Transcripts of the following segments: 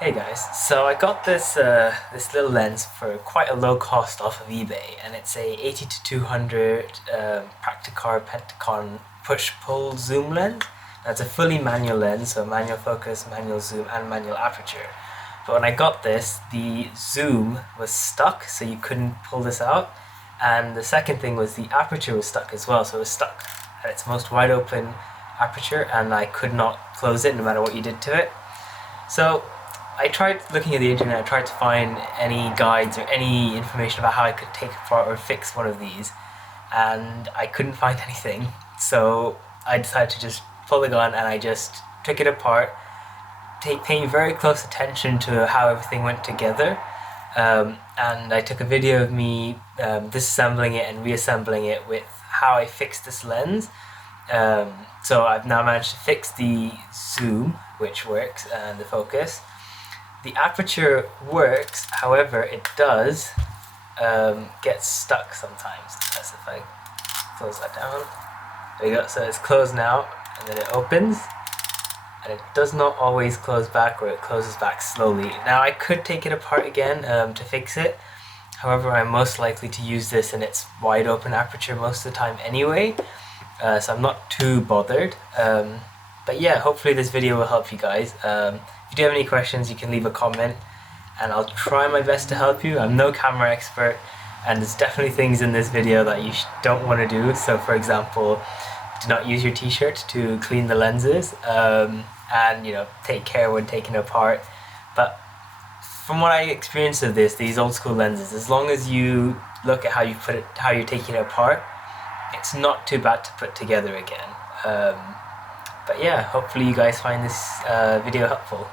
Hey guys, so I got this little lens for quite a low cost off of eBay, and it's a 80 to 200 Prakticar Pentacon push-pull zoom lens. Now it's a fully manual lens, so manual focus, manual zoom, and manual aperture. But when I got this, the zoom was stuck, so you couldn't pull this out, and the second thing was the aperture was stuck as well, so it was stuck at its most wide open aperture, and I could not close it no matter what you did to it. So I tried looking at the internet, I tried to find any guides or any information about how I could take apart or fix one of these, and I couldn't find anything. So I decided to just pull the gun and I just took it apart, paying very close attention to how everything went together. And I took a video of me disassembling it and reassembling it with how I fixed this lens. So I've now managed to fix the zoom, which works, and the focus. The aperture works, however, it does get stuck sometimes. That's if I close that down. There you go, so it's closed now, and then it opens, and it does not always close back, or it closes back slowly. Now I could take it apart again to fix it, however I'm most likely to use this in its wide open aperture most of the time anyway, so I'm not too bothered. But yeah, hopefully this video will help you guys. If you do have any questions, you can leave a comment and I'll try my best to help you. I'm no camera expert, and there's definitely things in this video that you don't want to do. So for example, do not use your t-shirt to clean the lenses, and take care when taking it apart. But from what I experienced of these old school lenses, as long as you look at how you're taking it apart, it's not too bad to put together again. But yeah, hopefully you guys find this video helpful.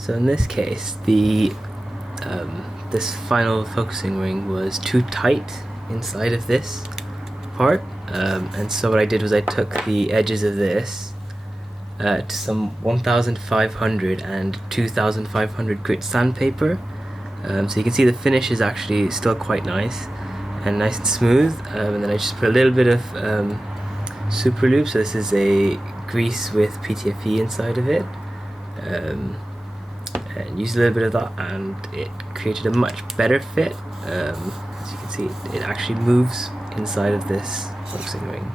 So in this case, this final focusing ring was too tight inside of this part, and so what I did was I took the edges of this to some 1500 and 2500 grit sandpaper. So you can see the finish is actually still quite nice and smooth, and then I just put a little bit of super lube. So this is a grease with PTFE inside of it, and used a little bit of that, and it created a much better fit. As you can see, it actually moves inside of this focusing ring.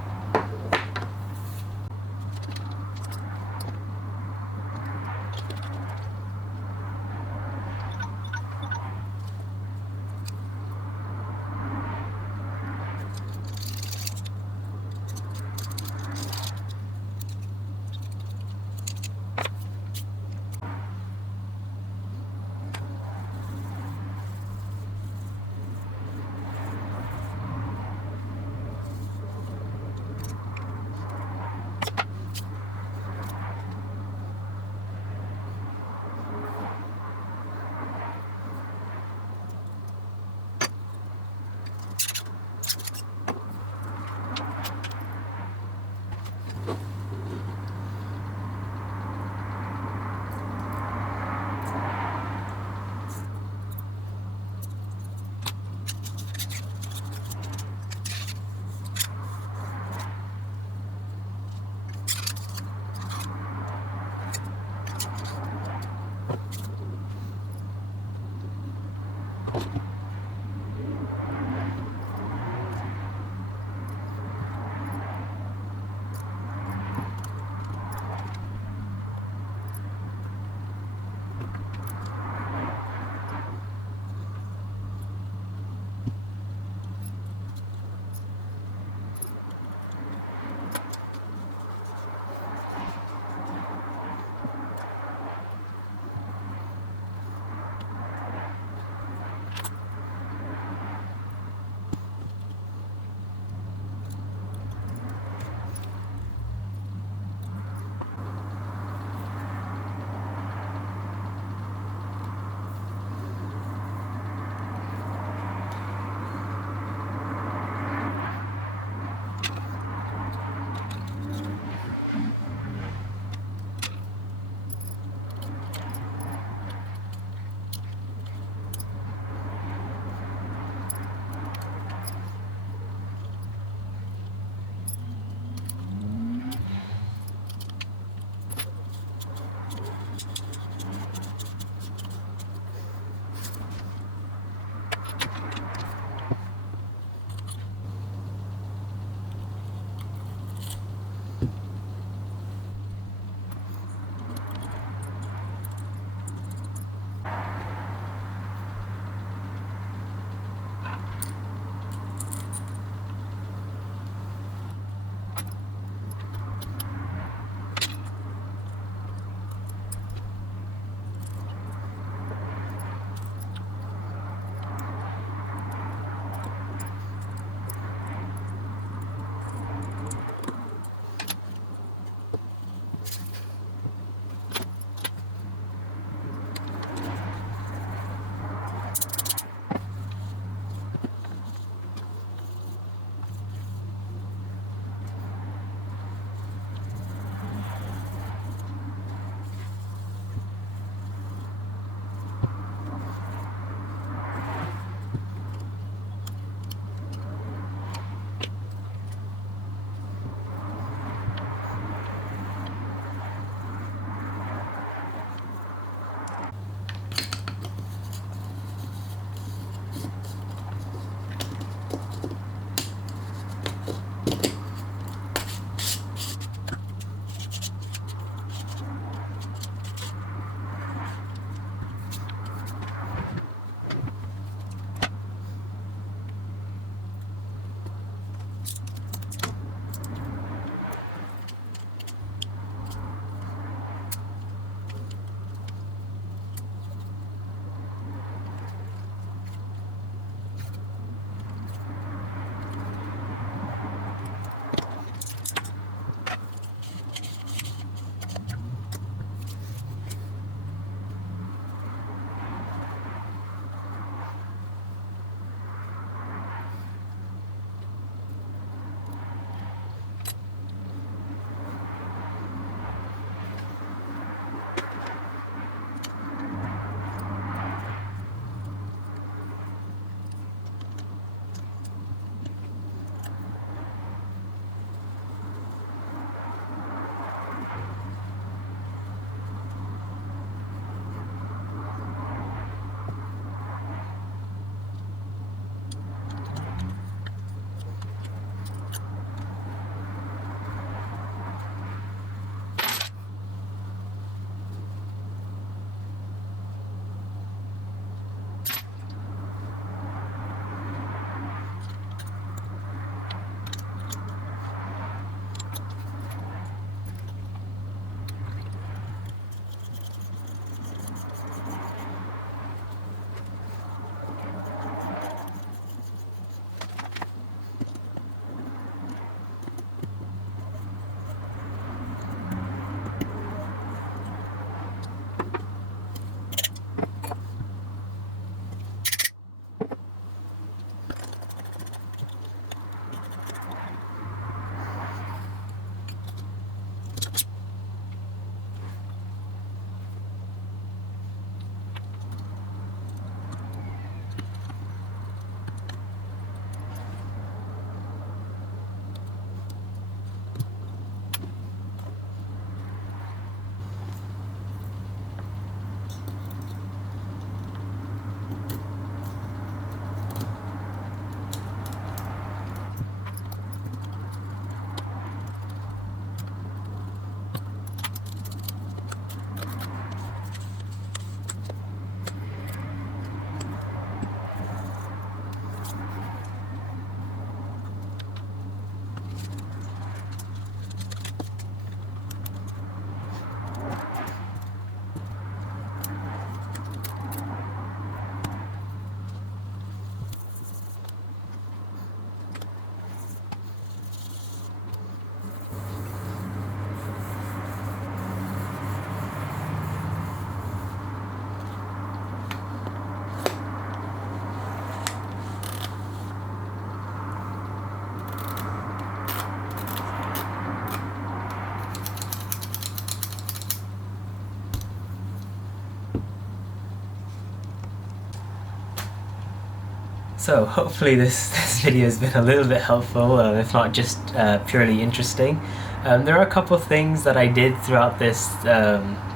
So hopefully this video has been a little bit helpful, if not just purely interesting. There are a couple of things that I did throughout this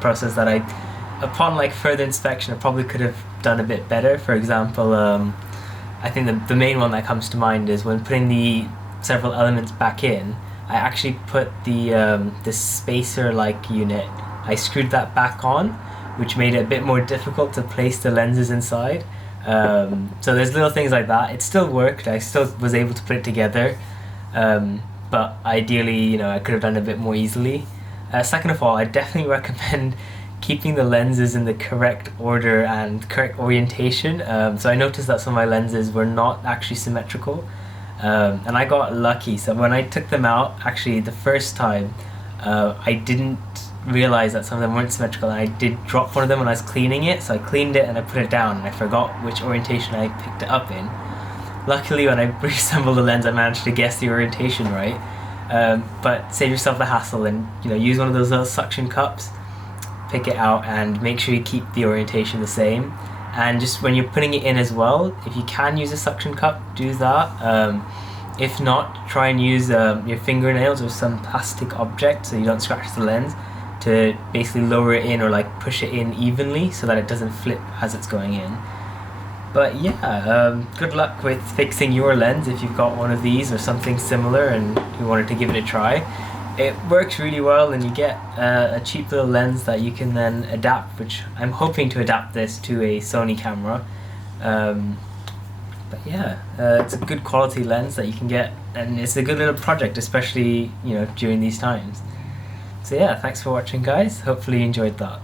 process that upon like further inspection, I probably could have done a bit better. For example, I think the main one that comes to mind is when putting the several elements back in, I actually put the spacer-like unit, I screwed that back on, which made it a bit more difficult to place the lenses inside. So there's little things like that. It still worked, I still was able to put it together, but ideally, you know, I could have done it a bit more easily. Second of all, I definitely recommend keeping the lenses in the correct order and correct orientation. So I noticed that some of my lenses were not actually symmetrical, and I got lucky. So when I took them out, actually the first time, I didn't realize that some of them weren't symmetrical, and I did drop one of them when I was cleaning it. So I cleaned it and I put it down, and I forgot which orientation I picked it up in. Luckily, when I reassembled the lens, I managed to guess the orientation right. But save yourself the hassle and, you know, use one of those little suction cups, pick it out, and make sure you keep the orientation the same. And just when you're putting it in as well, if you can use a suction cup, do that. If not, try and use your fingernails or some plastic object so you don't scratch the lens, to basically lower it in or like push it in evenly so that it doesn't flip as it's going in. But yeah, good luck with fixing your lens if you've got one of these or something similar and you wanted to give it a try. It works really well, and you get a cheap little lens that you can then adapt, which I'm hoping to adapt this to a Sony camera. But yeah, it's a good quality lens that you can get, and it's a good little project, especially, you know, during these times. So yeah, thanks for watching guys, hopefully you enjoyed that.